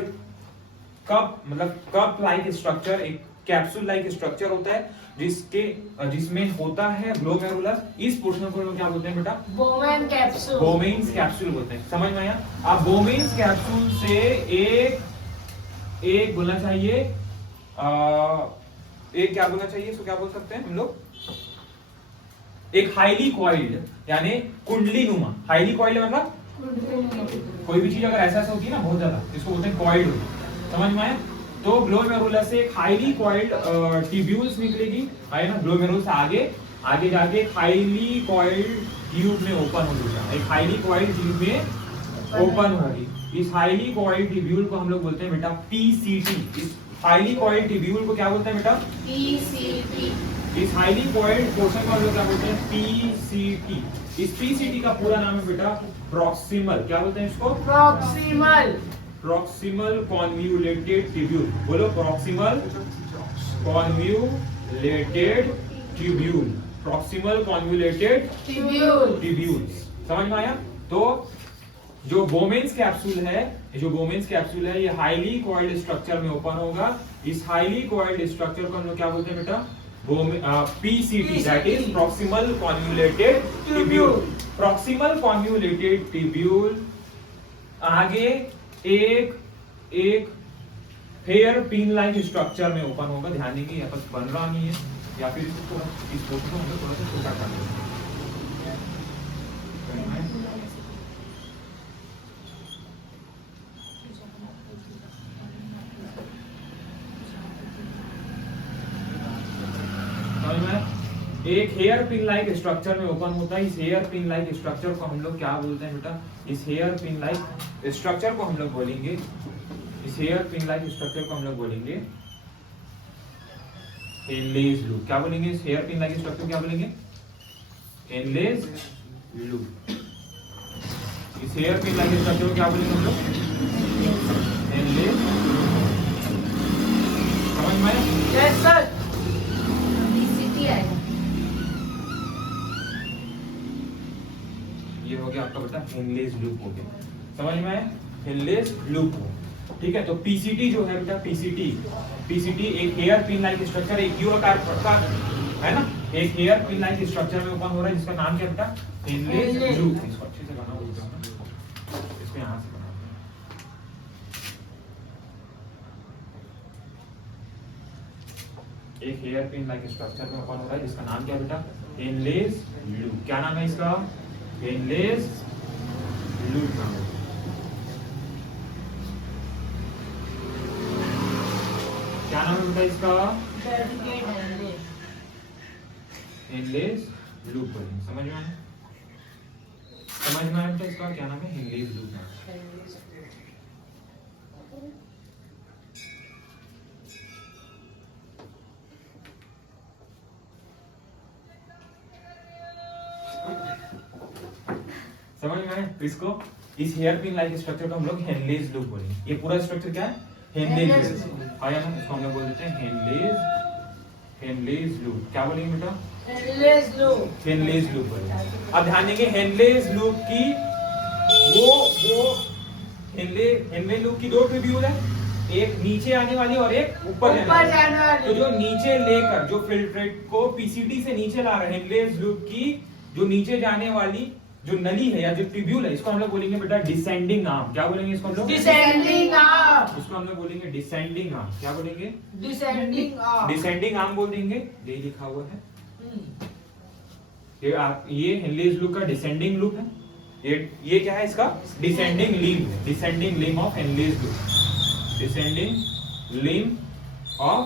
कप, मतलब कप लाइक स्ट्रक्चर, एक कैप्सूल लाइक स्ट्रक्चर होता है, जिसमें होता है ग्लोमेरुलस। इस पोर्शन को हम क्या बोलते हैं बेटा? Bowman capsule. बोमेन्स कैप्सूल बोलते हैं। समझ में आया? आप बोमेन्स कैप्सूल से एक बोलना चाहिए, एक क्या बोलना चाहिए, इसको क्या बोल सकते हैं हम लोग, एक हाईली कॉइल्ड, यानी कुंडली नुमा। हाईली कॉइल्ड मतलब कोई भी चीज अगर ऐसा होती है ना बहुत ज्यादा, इसको बोलते हैं कॉइल्ड। समझ में आया? तो ग्लोमेरुलस से एक हाईली कॉइल्ड ट्यूब्यूल्स निकलेगी, है ना, ग्लोमेरुलस से आगे जाके हाईली कॉइल्ड ट्यूब में ओपन होगी, एक हाईली कॉइल्ड ट्यूब में ओपन होगी। इस हाईली कॉइल्ड ट्यूब्यूल को हम लोग बोलते हैं बेटा पीसीटी। इस हाईली कॉइल्ड ट्यूब्यूल को क्या बोलते हैं बेटा? पीसीटी। इस हाईली कॉइल्ड पोर्शन को हम लोग क्या बोलते हैं? पीसीटी। इस पीसीटी का पूरा नाम है बेटा प्रॉक्सिमल। क्या बोलते हैं इसको? प्रॉक्सिमल। Proximal convoluted tubule. बोलो, proximal convoluted tubule. Proximal convoluted tubule. समझ में आया? तो जो बोमेन्स कैप्सूल है, ये हाईली कॉइल्ड स्ट्रक्चर में ओपन होगा। इस हाईली कॉइल्ड स्ट्रक्चर को हम लोग क्या बोलते हैं बेटा? PCT, that is proximal convoluted tubule। proximal convoluted tubule आगे एक हेयर पिन लाइक स्ट्रक्चर में ओपन होगा। ध्यान देंगे, यहाँ पर बन रहा नहीं है, या फिर इसको इस फोटो को हम थोड़ा सा छोटा कर देंगे। एक हेयर पिन लाइक स्ट्रक्चर में ओपन होता है। इस हेयर पिन लाइक स्ट्रक्चर को हम लोग क्या बोलते हैं बेटा? इस हेयर पिन लाइक स्ट्रक्चर को हम लोग बोलेंगे, इस हेयर पिन लाइक स्ट्रक्चर को हम लोग बोलेंगे हेनलेज लूप। क्या बोलेंगे? इस हेयर पिन लाइक स्ट्रक्चर क्या बोलेंगे? Henle's loop. इस हेयर पिन लाइक स्ट्रक्चर को क्या बोलेंगे हम लोग? हेनलेज। समझ में आया? Yes sir. पीसीटी आएगा। ये हो गया आपका बेटा हेनलेज लूप हो गया। समझ में आया? हेनलेज लूप हो, ठीक है। तो पीसीटी जो है बेटा, पीसीटी एक हेयर पिन लाइक स्ट्रक्चर, एक यू आकार का है ना, एक हेयर पिन लाइक स्ट्रक्चर में ओपन हो रहा है जिसका नाम क्या बेटा, हेनलेस लूप। इसको अच्छे से करना बोलते हैं, इसको यहाँ से बनाते हैं। एक हेयर पिन लाइक स्ट्रक्चर में ओपन हो रहा है जिसका नाम क्या बेटा, हेनलेस लूप। क्या नाम है इसका, हेनलेस लूप नाम है। क्या नाम है बेटा इसका, हेनलेस लूप बोलेंगे। समझ में आया, समझ में आया बेटा इसका क्या नाम है, हेनलेस लूप नाम है। समझ में आया, तो इसको इस हेयर पिन लाइक स्ट्रक्चर को हम लोग हेनलेस लूप बोलेंगे। ये पूरा स्ट्रक्चर क्या है, हेनलेस लूप। आया ना, इसको हम लोग बोल देते हैं हेनलेस लूप। क्या बोलेंगे बेटा, हेनलेस लूप। हेनलेस लूप बोलेंगे। अब ध्यान देंगे हेनलेस लूप की वो हेनलेस लूप की दो ट्यूब्यूल है, एक नीचे आने वाली और एक ऊपर जाने वाली। तो जो नीचे लेकर जो फिल्ट्रेट को पीसीटी से नीचे ला रहे हैं, हेनलेस लूप की जो नीचे जाने वाली जो नली है या जो ट्यूब्यूल है, इसको हम लोग बोलेंगे बेटा डिसेंडिंग आर्म। क्या बोलेंगे इसको हम लोग, डिसेंडिंग आर्म। इसको हम लोग बोलेंगे डिसेंडिंग आर्म। क्या बोलेंगे, डिसेंडिंग आर्म। डिसेंडिंग आर्म बोल देंगे, यही लिखा हुआ है। ये हेनलेस लूप का डिसेंडिंग लूप है। ये क्या है इसका, डिसेंडिंग लिम है, descending limb of Henle's loop, descending limb of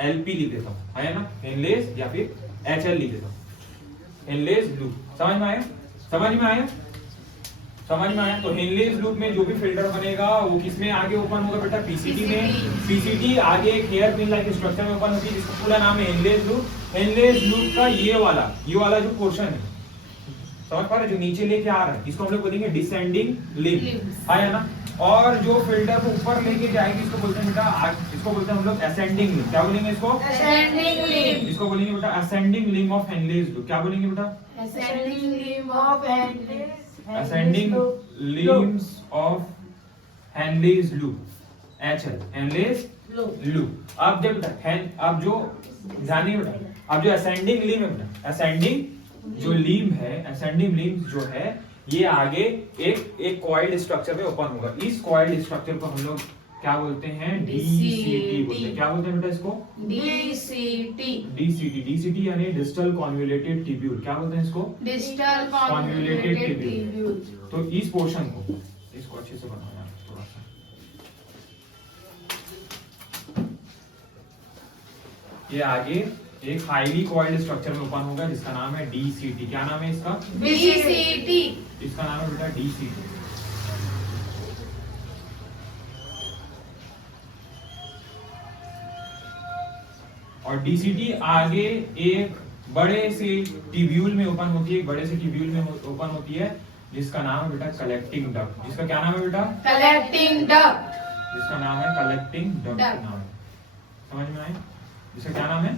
LP लिख देता हूं, है ना, हेनलेस या फिर एचएल लिख देता हूं, हेनलेस लूप। समझ में आया, समझ में आया, समझ में आया। तो हेनलेस लूप में जो भी फिल्टर बनेगा वो किसमें आगे ओपन होगा बेटा, पीसीटी में। पीसीटी आगे एक हेयर पिन लाइक स्ट्रक्चर में ओपन होती है जिसका पूरा नाम है हेनलेस लूप। हेनलेस लूप का ये वाला जो पोर्शन है, समझ पा रहे, जो नीचे लेके आ रहा है, इसको हम लोग बोलेंगे डिसेंडिंग लिम, आया ना। और जो फिल्टर को ऊपर लेके जाएगी इसको बोलते हैं बेटा, इसको बोलते हैं हम लोग असेंडिंग लिम। क्या बोलेंगे इसको, असेंडिंग लिम। इसको बोलेंगे बेटा ascending Liam of Henle's loop. क्या बोलेंगे बेटा, ascending Liam of Henle's. Ascending limbs of Henle's loop, HL, Henle's loop. अब जब अब जो ध्यान दें बेटा, अब जो असेंडिंग लिम है बेटा, असेंडिंग जो लिम है, असेंडिंग लिम जो है ये आगे एक कॉइल्ड स्ट्रक्चर में ओपन होगा। इस कॉइल्ड स्ट्रक्चर को हम लोग क्या बोलते हैं, डीसीटी बोलते हैं। क्या बोलते हैं बेटा इसको, डीसीटी यानी डिस्टल कॉन्वोल्यूटेड ट्यूब्यूल। क्या बोलते हैं इसको, distal convoluted convoluted tubule. Tubule. तो इस पोर्शन को, इसको अच्छे से बनाना थोड़ा सा। ये आगे एक हाईली कॉइल्ड स्ट्रक्चर में ओपन होगा जिसका नाम है डीसीटी। क्या नाम है इसका, डीसीटी। इसका नाम है बेटा डीसीटी। और डीसीटी आगे एक बड़े से ट्यूब्यूल में ओपन होती है, बड़े से ट्यूब्यूल में ओपन होती है जिसका नाम है बेटा कलेक्टिंग डक्ट। जिसका क्या नाम है बेटा, कलेक्टिंग डक्ट। जिसका नाम है कलेक्टिंग डक्ट नाम है। समझ में आया, जिसका क्या नाम है,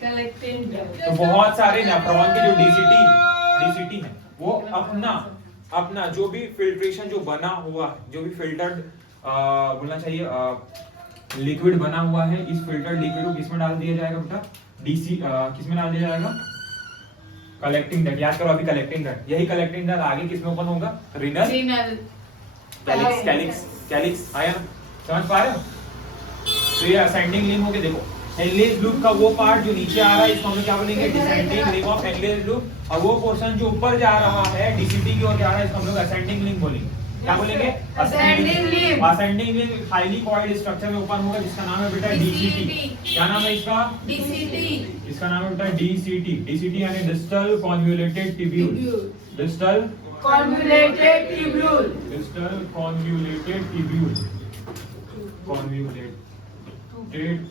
कलेक्टिंग डक्ट। तो बहुत सारे नेफ्रॉन के जो डीसीटी है वो अपना जो भी फिल्ट्रेशन जो बना हुआ है, जो भी फिल्टर्ड बोलना चाहिए लिक्विड बना हुआ है, इस फिल्टर्ड लिक्विड को किसमें डाल दिया जाएगा बेटा, किसमें डाल दिया जाएगा, कलेक्टिंग डक्ट। याद करो अभी कलेक्टिंग डक्ट, यही कलेक्टिंग डक्ट आगे किसमें ओपन होगा, रीनल कैलिक्स। आया, समझ पा रहे हो। तो ये असेंडिंग लिम हो गया। देखो हेनलेस लूप का वो पार्ट जो नीचे आ रहा है इसको हम लोग क्या बोलेंगे, descending limb of Henle's loop. और वो पोर्शन जो ऊपर जा रहा है डीसीटी की ओर जा रहा है इसको हम लोग असेंडिंग लिम बोलेंगे। क्या बोलेंगे, असेंडिंग लिम। असेंडिंग लिम हाईली कॉइल्ड स्ट्रक्चर में ओपन होगा जिसका नाम है बेटा डीसीटी। क्या नाम है इसका, डीसीटी। इसका नाम है बेटा डीसीटी। डीसीटी यानी distal convoluted tubule, distal convoluted tubule, distal convoluted tubule, convoluted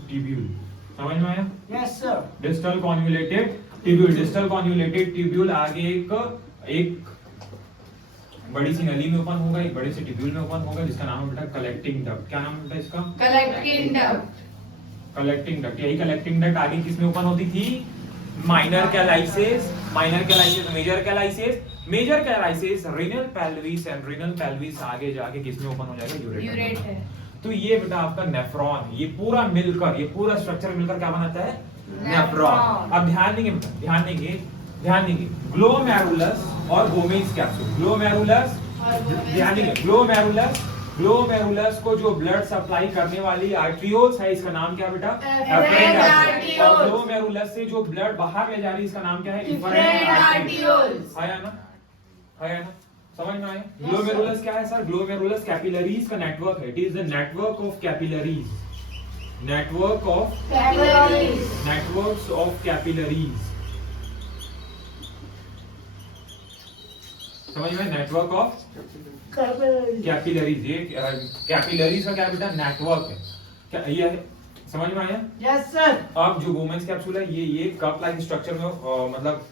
tubule. समझ में आया, yes sir. Distal convoluted tubule. Distal convoluted tubule आगे एक बड़ी सी नली में ओपन होगा, एक बड़े से ट्यूब्यूल में ओपन होगा जिसका नाम है बेटा कलेक्टिंग डक्ट। क्या नाम है बेटा इसका, कलेक्टिंग डक्ट। Collecting duct. यही कलेक्टिंग डक्ट आगे किसमें ओपन होती थी, minor calyces, major calyces, renal pelvis and renal pelvis आगे जाके किसमें ओपन हो जाएगा, यूरेटर। तो ये बेटा आपका नेफ्रॉन, ये पूरा मिलकर, ये पूरा स्ट्रक्चर मिलकर क्या बनाता है, नेफ्रॉन। अब ध्यान देंगे बेटा, ध्यान देंगे ग्लोमेरुलस और गोमेन्स कैप्सूल। ग्लोमेरुलस, ध्यान देंगे ग्लोमेरुलस को जो ब्लड सप्लाई करने वाली आर्टरियोल्स है, इसका नाम क्या बेटा? Afferent arterioles। और ग्लोमेरुलस से जो ब्लड बाहर ले जा रही है, इसका नाम क्या है? Efferent arterioles। है ना? समझ में आया? ग्लोमेरुलस क्या है सर? ग्लोमेरुलस कैपिलरीज का नेटवर्क है। It is the network of capillaries, networks of capillaries. समझ में? Network of capillaries. ये कैपिलरीज का क्या बेटा? नेटवर्क है। क्या ये है? समझ में आया? Yes sir. अब जो वुमेन्स कैप्सूल है, ये कप लाइक स्ट्रक्चर में मतलब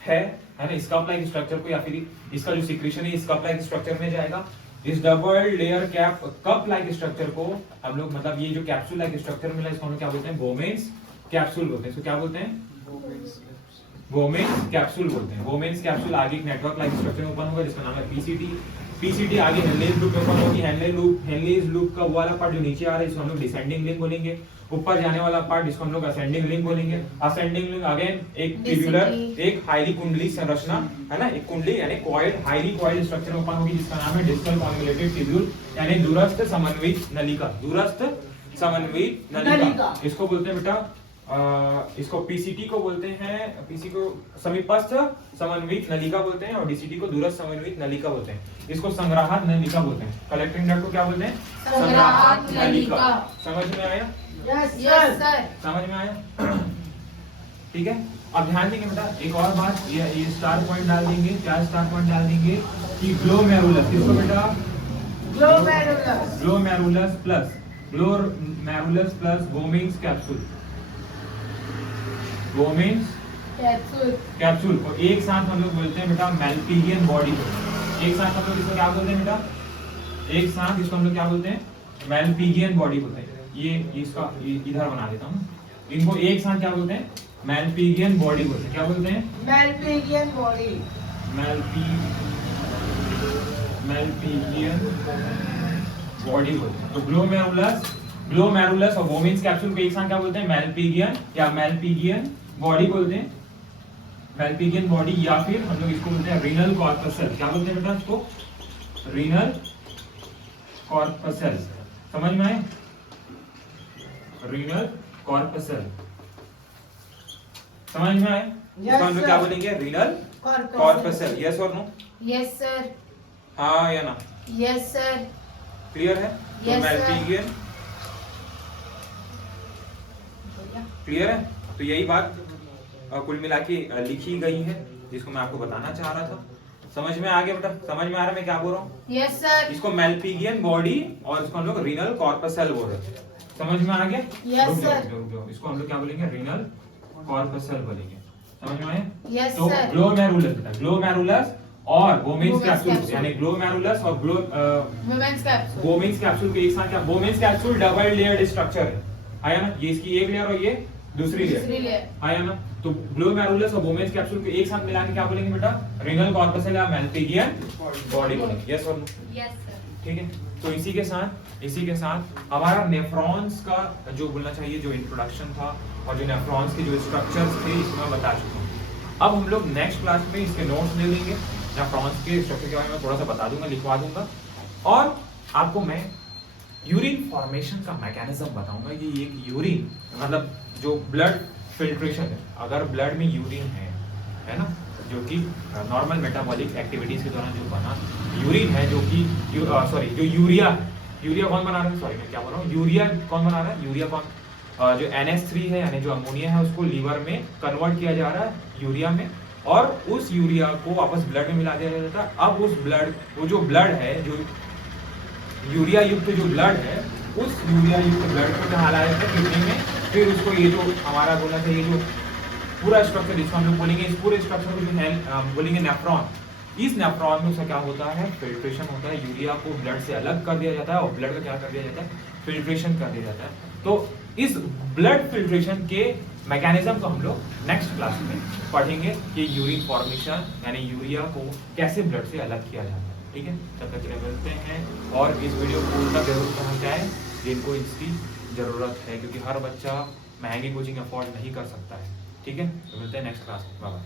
है ना? इस कप लाइक स्ट्रक्चर को, या फिर इसका जो सिक्रेशन है इस कप लाइक स्ट्रक्चर में जाएगा। इस double layer cap cup like structure को हम लोग, मतलब ये जो कैप्सूल लाइक स्ट्रक्चर मिला, इसको हम लोग क्या बोलते हैं? वुमेन्स कैप्सूल बोलते हैं। इसको क्या बोलते हैं? वुमेन्स कैप्सूल बोलते हैं। वुमेन्स कैप्सूल आगे एक नेटवर्क लाइक स्ट्रक्चर में ओपन होगा, जिसका नाम है पीसीटी। पीसीटी आगे हेनलेज लूप में ओपन होगी। हेनलेज लूप का वाला पार्ट जो नीचे आ रहा है, इसको हम लोग डिसेंडिंग लिंक बोलेंगे। ऊपर जाने वाला पार्ट, जिसको हम लोग असेंडिंग लिंक बोलेंगे। असेंडिंग लिंक अगेन एक ट्यूबुलर, एक हाईली कुंडली संरचना है ना, एक कुंडली यानी कॉइल्ड, हाईली कॉइल्ड स्ट्रक्चर में ओपन होगी, जिसका नाम है डिस्टल कॉन्वोल्यूटेड ट्यूब्यूल यानी दूरस्थ समन्वित नलिका। दूरस्थ समन्वित नलिका इसको बोलते हैं बेटा। इसको पीसीटी को बोलते हैं, पीसी को समीपस्थ समन्वित नलिका बोलते हैं, और डीसीटी को दूरस्थ समन्वित नलिका बोलते हैं। इसको संग्राहक नलिका बोलते हैं। कलेक्टिंग डक्ट को क्या बोलते हैं? संग्राहक नलिका। समझ में आया? Yes sir. समझ में आया? ठीक है। अब ध्यान देंगे बेटा, एक और बात, ये स्टार पॉइंट डाल देंगे। क्या स्टार पॉइंट डाल देंगे? कि ग्लोमेरुलस, किसको बेटा? Glomerulus plus Bowman's capsule, Bowman's capsule को एक साथ हम लोग बोलते हैं बेटा मैल्पिगियन बॉडी को। एक साथ हम लोग इसको क्या बोलते हैं बेटा? एक साथ इसको हम लोग क्या बोलते हैं? मैल्पिगियन बॉडी बोलते हैं। ये इसका इधर बना देता हूँ। इनको एक साथ क्या बोलते हैं? मैल्पिगियन बॉडी बोलते हैं। क्या बोलते हैं? मैल्पिगियन बॉडी। मैल्पिगियन बॉडी बोलते हैं। तो ग्लोमेरुलस और वुमेन्स कैप्सूल को एक साथ क्या बोलते हैं? मैल्पिगियन या मैल्पिगियन बॉडी बोलते हैं। मैल्पिगियन बॉडी, या फिर हम लोग इसको बोलते हैं रीनल कॉर्पसल। क्या बोलते हैं बेटा इसको? Renal corpuscle. समझ में आए? रीनल कॉर्पसल समझ में आए? इसको हम लोग क्या बोलेंगे? Renal corpuscle. यस और नो? Yes sir. हाँ या ना? Yes sir. क्लियर है? तो मैल्पिगियन क्लियर है? तो यही बात कुल मिला के लिखी गई है, जिसको मैं आपको बताना चाह रहा था। समझ में आ गया बेटा? समझ में आ रहा है मैं क्या बोल रहा हूँ? Yes sir. इसको मैल्पिगियन बॉडी और इसको हम लोग रीनल कॉर्पसल बोल रहे हैं। समझ में आ गया? Yes sir. इसको हम लोग क्या बोलेंगे? रीनल कॉर्पसल बोलेंगे। समझ में आया? यस तो सर। ग्लोमेरुलस और वुमेन्स कैप्सूल यानी ग्लोमेरुलस और वुमेन्स कैप्सूल के एक साथ क्या? Bowman's capsule double layered structure है, आया ना? ये इसकी एक लेयर और ये दूसरी लेयर, आया ना? तो ग्लोमेरुलस और वुमेन्स कैप्सूल को एक साथ मिला के क्या बोलेंगे बेटा? रीनल कॉर्पसल या मैल्पिगियन बॉडी बोलेंगे। यस और नो? Yes sir. ठीक है। तो इसी के साथ हमारा नेफ्रॉन्स का जो बोलना चाहिए, जो इंट्रोडक्शन था और जो नेफ्रॉन्स के जो स्ट्रक्चर्स थे, इसको मैं बता चुका हूँ। अब हम लोग नेक्स्ट क्लास में इसके नोट्स ले लेंगे। नेफ्रॉन्स के स्ट्रक्चर के बारे में थोड़ा सा बता दूंगा, लिखवा दूंगा, और आपको मैं यूरिन फॉर्मेशन का मैकेनिज्म बताऊंगा। ये एक यूरिन मतलब जो ब्लड फिल्ट्रेशन है, अगर ब्लड में यूरिन है ना, जो कि नॉर्मल मेटाबॉलिक एक्टिविटीज के दौरान जो बना यूरिन है, जो कि जो यूरिया कौन बना रहा है? सॉरी मैं क्या बोल रहा हूँ, यूरिया कौन बना रहा है? यूरिया कौन जो NH3 है यानी जो अमोनिया है, उसको लीवर में कन्वर्ट किया जा रहा है यूरिया में, और उस यूरिया को वापस ब्लड में मिला दिया जाता है। अब उस ब्लड, वो जो ब्लड है, जो यूरिया युक्त जो ब्लड है, उस यूरिया युक्त ब्लड को डाला जाता है किडनी में। फिर उसको ये जो हमारा बोलना चाहिए, जो पूरा स्ट्रक्चर जिसको हम लोग बोलेंगे, इस पूरे स्ट्रक्चर को जो बोलेंगे नेफ्रॉन, इस नेफ्रॉन में उसका क्या होता है? फिल्ट्रेशन होता है। यूरिया को ब्लड से अलग कर दिया जाता है और ब्लड का क्या कर दिया जाता है? फिल्ट्रेशन कर दिया जाता है। तो इस ब्लड फिल्ट्रेशन के मैकेनिज्म को हम लोग नेक्स्ट क्लास में पढ़ेंगे कि यूरिन फॉर्मेशन यानी यूरिया को कैसे ब्लड से अलग किया जाता है। ठीक है, तब तक के लिए मिलते हैं, और इस वीडियो को उन तक जरूर पहुंचाएं जिनको इसकी जरूरत है, क्योंकि हर बच्चा महंगी कोचिंग अफोर्ड नहीं कर सकता है। ठीक है, तो मिलते हैं नेक्स्ट क्लास में, बाय बाय।